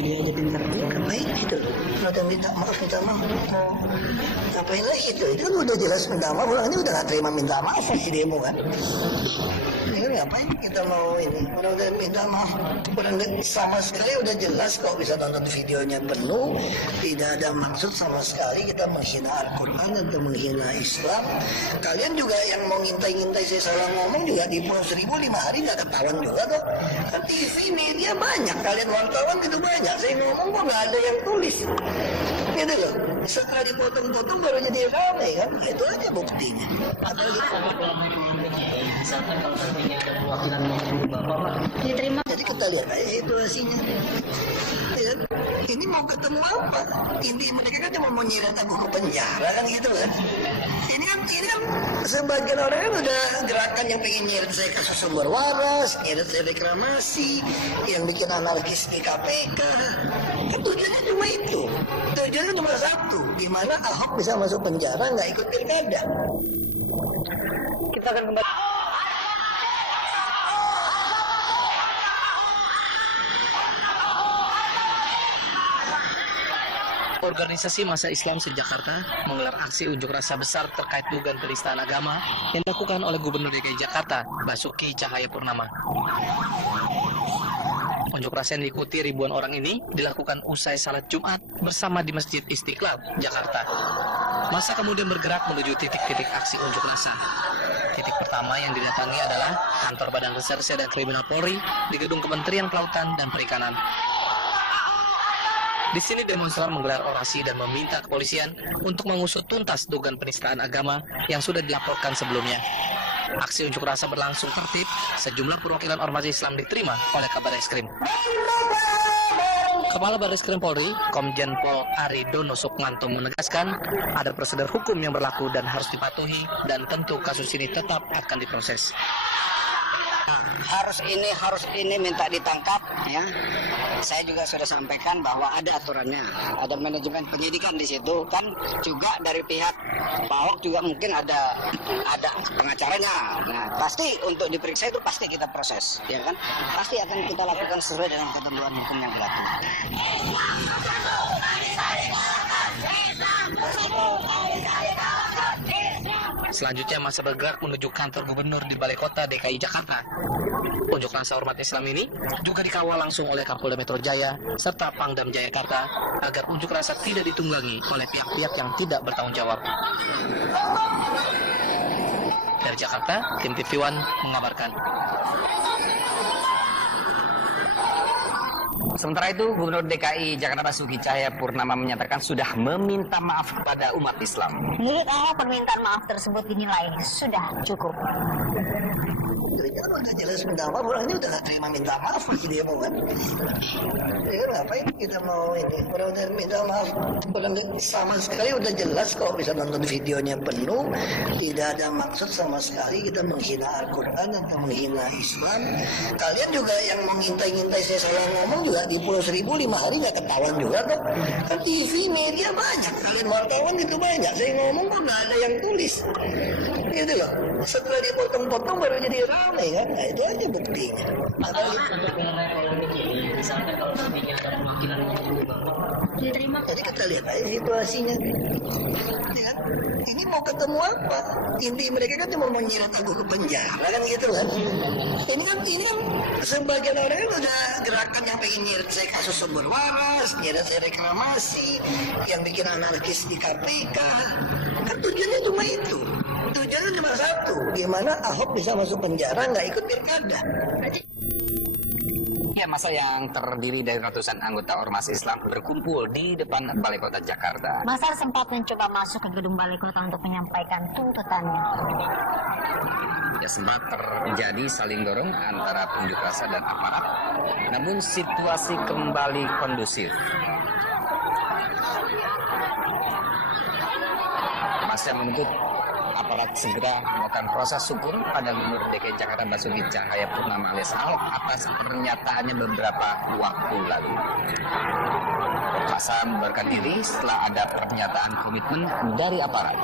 Dia aja pintar dia ngapain gitu, udah minta maaf ngapain lagi gitu, itu kan udah jelas minta maaf, orang ini udah gak terima minta maaf di demo kan. Ini kan ngapain kita mau ini, udah minta maaf, udah sama sekali udah jelas kok, bisa nonton videonya penuh, tidak ada maksud sama sekali kita menghina Al-Quran atau menghina Islam. Kalian juga yang mau ngintai-ngintai saya salah ngomong juga di Pulau Seribu 5 hari gak ketahuan juga kok. Kan TV media banyak, kalian wartawan gitu banyak, saya ngomong kok gak ada yang tulis gitu loh. Setelah dipotong-potong baru jadi ramai kan, itu aja buktinya. Apalagi misalkan kalau seandainya ada perwakilan Bapak diterima. Jadi kita lihat aja situasinya. Ya, ini mau ketemu apa? Inti mereka kan cuma mau nyirat aku ke penjara kan gitu kan. Ini kan sebagian orang kan udah gerakan yang pengen nyirat saya kasus sumber waras, nyirat saya reklamasi, yang bikin anarkis di KPK. Kan tujuannya cuma itu. Tujuannya cuma satu, gimana Ahok bisa masuk penjara nggak ikut pilkada. Kita akan kembali. Organisasi Massa Islam se-Jakarta menggelar aksi unjuk rasa besar terkait dugaan penistaan agama yang dilakukan oleh Gubernur DKI Jakarta, Basuki Cahayapurnama. Unjuk rasa yang diikuti ribuan orang ini dilakukan usai salat Jumat bersama di Masjid Istiqlal, Jakarta. Massa kemudian bergerak menuju titik-titik aksi unjuk rasa. Titik pertama yang didatangi adalah kantor Badan Reserse dan Kriminal Polri di Gedung Kementerian Kelautan dan Perikanan. Di sini demonstran menggelar orasi dan meminta kepolisian untuk mengusut tuntas dugaan penistaan agama yang sudah dilaporkan sebelumnya. Aksi unjuk rasa berlangsung tertib, sejumlah perwakilan ormas Islam diterima oleh Kabar Eskrim. Kepala Barreskrim Polri, Komjen Pol Ari Dono Sukmanto menegaskan ada prosedur hukum yang berlaku dan harus dipatuhi dan tentu kasus ini tetap akan diproses. Harus ini minta ditangkap ya. Saya juga sudah sampaikan bahwa ada aturannya, ada manajemen penyidikan di situ kan, juga dari pihak Pak Ahok juga mungkin ada pengacaranya. Nah, pasti untuk diperiksa itu pasti kita proses, ya kan? Pasti akan kita lakukan sesuai dengan ketentuan hukum yang berlaku. Selanjutnya massa bergerak menuju kantor gubernur di Balai Kota DKI Jakarta. Unjuk rasa ormas Islam ini juga dikawal langsung oleh Kapolda Metro Jaya serta Pangdam Jayakarta agar unjuk rasa tidak ditunggangi oleh pihak-pihak yang tidak bertanggung jawab. Dari Jakarta, tim TV One mengabarkan. Sementara itu, Gubernur DKI Jakarta Basuki Cahayapurnama menyatakan sudah meminta maaf kepada umat Islam. Menurut Ahok, permintaan maaf tersebut dinilai sudah cukup. Kan udah jelas minta maaf, orang ini udah gak terima minta maaf di demo kan. Ya ngapain kita mau ini, udah minta maaf, udah sama sekali udah jelas kok, bisa nonton videonya penuh, tidak ada maksud sama sekali kita menghina Al-Quran atau menghina Islam. Kalian juga yang mau ngintai-ngintai saya salah ngomong juga di Pulau Seribu 5 hari gak ketahuan juga kok. Kan TV media banyak, kalian wartawan itu banyak, saya ngomong kok gak ada yang tulis gitu loh. Setelah dipotong-potong baru jadi ramai kan, nah itu aja buktinya. Misalkan kalau seandainya ada perwakilan Diterima. Jadi kita lihat aja situasinya. Ya kan? Ini mau ketemu apa? Inti mereka kan cuma mau nyirat aku ke penjara kan gitu kan. Ini kan sebagian orang kan udah gerakan yang pengen nyirat saya kasus sumber waras, nyirat saya reklamasi, yang bikin anarkis di KPK. Kan tujuannya cuma itu. Tujuannya cuma satu, gimana Ahok bisa masuk penjara nggak ikut pilkada. Ya, masa yang terdiri dari ratusan anggota ormas Islam berkumpul di depan Balai Kota Jakarta. Massa sempat mencoba masuk ke gedung Balai Kota untuk menyampaikan tuntutannya. Ya, sempat terjadi saling dorong antara pengunjuk rasa dan aparat. Namun situasi kembali kondusif. Massa menuntut aparat segera melakukan proses hukum pada Gubernur DKI Jakarta Basuki Cahayapurnama alias Ahok atas pernyataannya beberapa waktu lalu. Massa membubarkan diri setelah ada pernyataan komitmen dari aparat.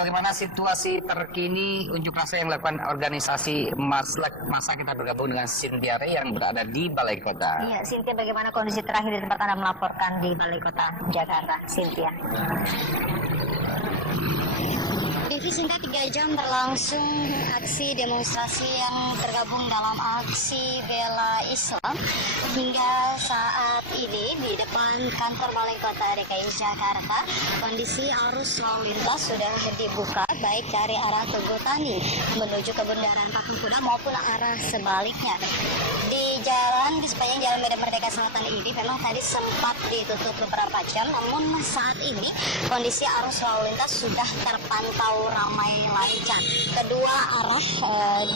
bagaimana situasi terkini unjuk rasa yang dilakukan organisasi masa kita bergabung dengan Cynthia Ray yang berada di Balai Kota. Iya, Cynthia, bagaimana kondisi terakhir di tempat Anda melaporkan di Balai Kota Jakarta, Cynthia? Sinta 3 jam berlangsung aksi demonstrasi yang tergabung dalam aksi bela Islam hingga saat ini di depan kantor Balai Kota DKI Jakarta kondisi arus lalu lintas sudah dibuka baik dari arah Tugu Tani menuju ke Bundaran Patung Kuda maupun arah sebaliknya. Di sepanjang Jalan Medan Merdeka Selatan ini memang tadi sempat ditutup beberapa jam, namun saat ini kondisi arus lalu lintas sudah terpantau ramai lancar. Kedua arah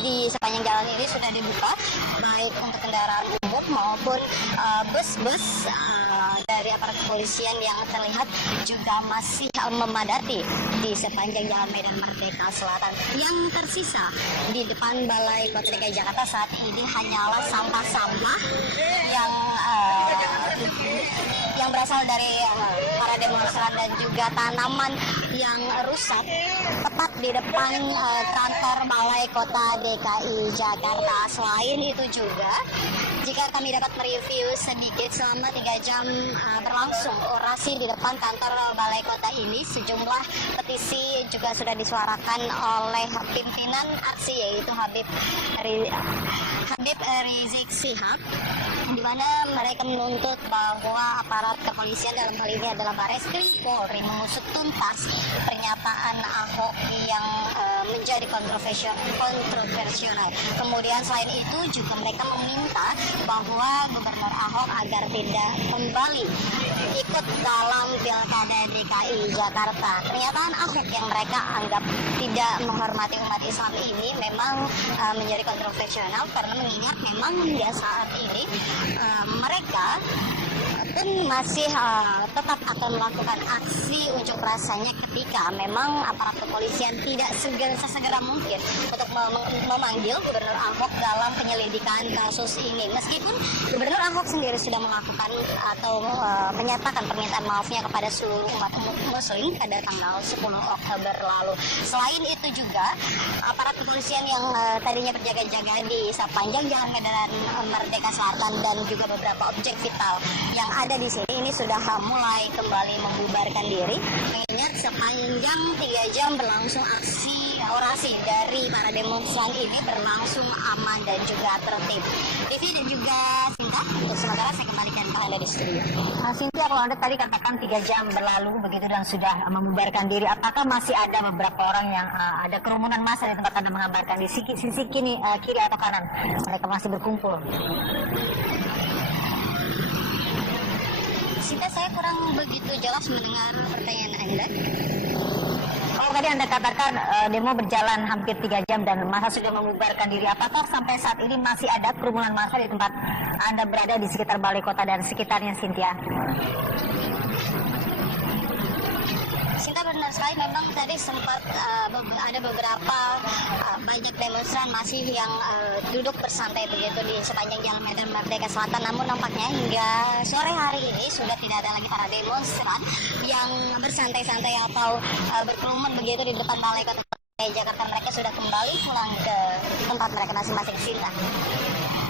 di sepanjang jalan ini sudah dibuka, baik untuk kendaraan umum maupun bus-bus dari aparat kepolisian yang terlihat juga masih memadati di sepanjang Jalan Medan Merdeka Selatan. Yang tersisa di depan Balai Kota DKI Jakarta saat ini hanyalah sampah-sampah yang berasal dari para demonstran dan juga tanaman yang rusak tepat di depan kantor Balai Kota DKI Jakarta. Selain itu juga, jika kami dapat mereview sedikit selama 3 jam berlangsung orasi di depan kantor Balai Kota ini, sejumlah petisi juga sudah disuarakan oleh pimpinan aksi yaitu Habib Rizik Syihab, di mana mereka menuntut bahwa aparat kepolisian dalam hal ini adalah Barreskrim Polri mengusut tuntas pernyataan Ahok yang menjadi kontroversial. Kemudian selain itu juga mereka meminta bahwa Gubernur Ahok agar tidak kembali ikut dalam Pilkada DKI Jakarta. Pernyataan Ahok yang mereka anggap tidak menghormati umat Islam ini memang menjadi kontroversial karena mengingat memang hingga saat ini mereka pun masih tetap akan melakukan aksi unjuk rasanya ketika memang aparat kepolisian tidak sesegera mungkin untuk memanggil Gubernur Ahok dalam penyelidikan kasus ini. Meskipun Gubernur Ahok sendiri sudah melakukan atau menyatakan permintaan maafnya kepada seluruh umat muslim pada tanggal 10 Oktober lalu. Selain itu juga aparat kepolisian yang tadinya berjaga-jaga di sepanjang Jalan Medan Merdeka Selatan dan juga beberapa objek vital yang ada di sini ini sudah mulai kembali membubarkan diri, mengingat sepanjang 3 jam berlangsung orasi dari para demonstran ini berlangsung aman dan juga tertib. Devi dan juga Sinta, untuk sementara saya kembalikan ke Anda di studio. Cynthia, kalau Anda tadi katakan 3 jam berlalu begitu dan sudah membubarkan diri, apakah masih ada beberapa orang yang ada kerumunan massa di tempat Anda mengabarkan di sisi kiri atau kanan? Mereka masih berkumpul. Sinta, saya kurang begitu jelas mendengar pertanyaan Anda. Kalau tadi Anda katakan demo berjalan hampir 3 jam dan massa sudah membubarkan diri, apakah sampai saat ini masih ada kerumunan massa di tempat Anda berada di sekitar Balai Kota dan sekitarnya, Cynthia? Sinta, benar sekali, memang tadi sempat ada beberapa banyak demonstran masih yang duduk bersantai begitu di sepanjang Jalan Medan Merdeka Selatan. Namun nampaknya hingga sore hari ini sudah tidak ada lagi para demonstran yang bersantai-santai atau berkerumun begitu di depan Balai Kota Jakarta. Mereka sudah kembali pulang ke tempat mereka masing-masing. Sinta.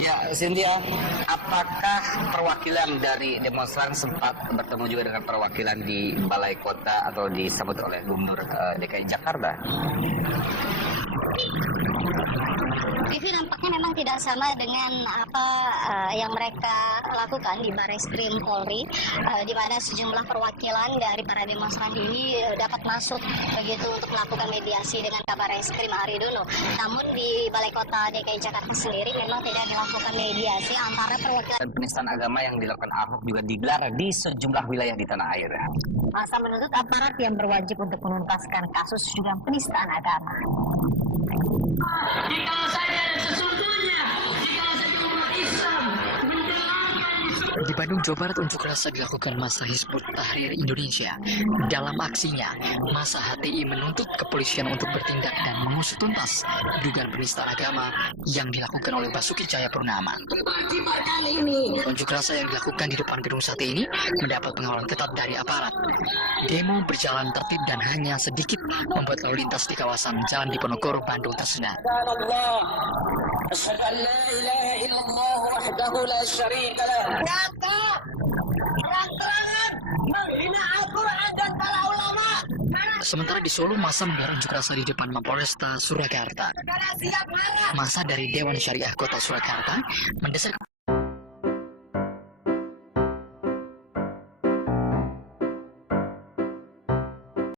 Ya, Cynthia, apakah perwakilan dari demonstran sempat bertemu juga dengan perwakilan di Balai Kota atau disambut oleh Gubernur DKI Jakarta? Ini nampaknya memang tidak sama dengan apa yang mereka lakukan di Barreskrim Polri, di mana sejumlah perwakilan dari para demonstran ini dapat masuk begitu untuk melakukan mediasi dengan Kabar Reskrim Aridono. Namun di Balai Kota DKI Jakarta sendiri memang tidak dilakukan mediasi antara perwakilan. Dan penistaan agama yang dilakukan Ahok juga digelar di sejumlah wilayah di tanah air. Masa menuntut aparat yang berwajib untuk menuntaskan kasus juga penistaan agama. Di Bandung, Jawa Barat, unjuk rasa dilakukan massa Hizbut Tahrir Indonesia. Dalam aksinya, massa HTI menuntut kepolisian untuk bertindak dan mengusut tuntas dugaan penistaan agama yang dilakukan oleh Basuki Cahayapurnama. Unjuk rasa yang dilakukan di depan gedung sate ini mendapat pengawalan ketat dari aparat. Demo berjalan tertib dan hanya sedikit membuat lalu lintas di kawasan Jalan Diponegoro, Bandung tersendat. Sementara di Solo, massa menggelar unjuk rasa di depan Mapolresta Surakarta. Massa dari Dewan Syariah Kota Surakarta mendesak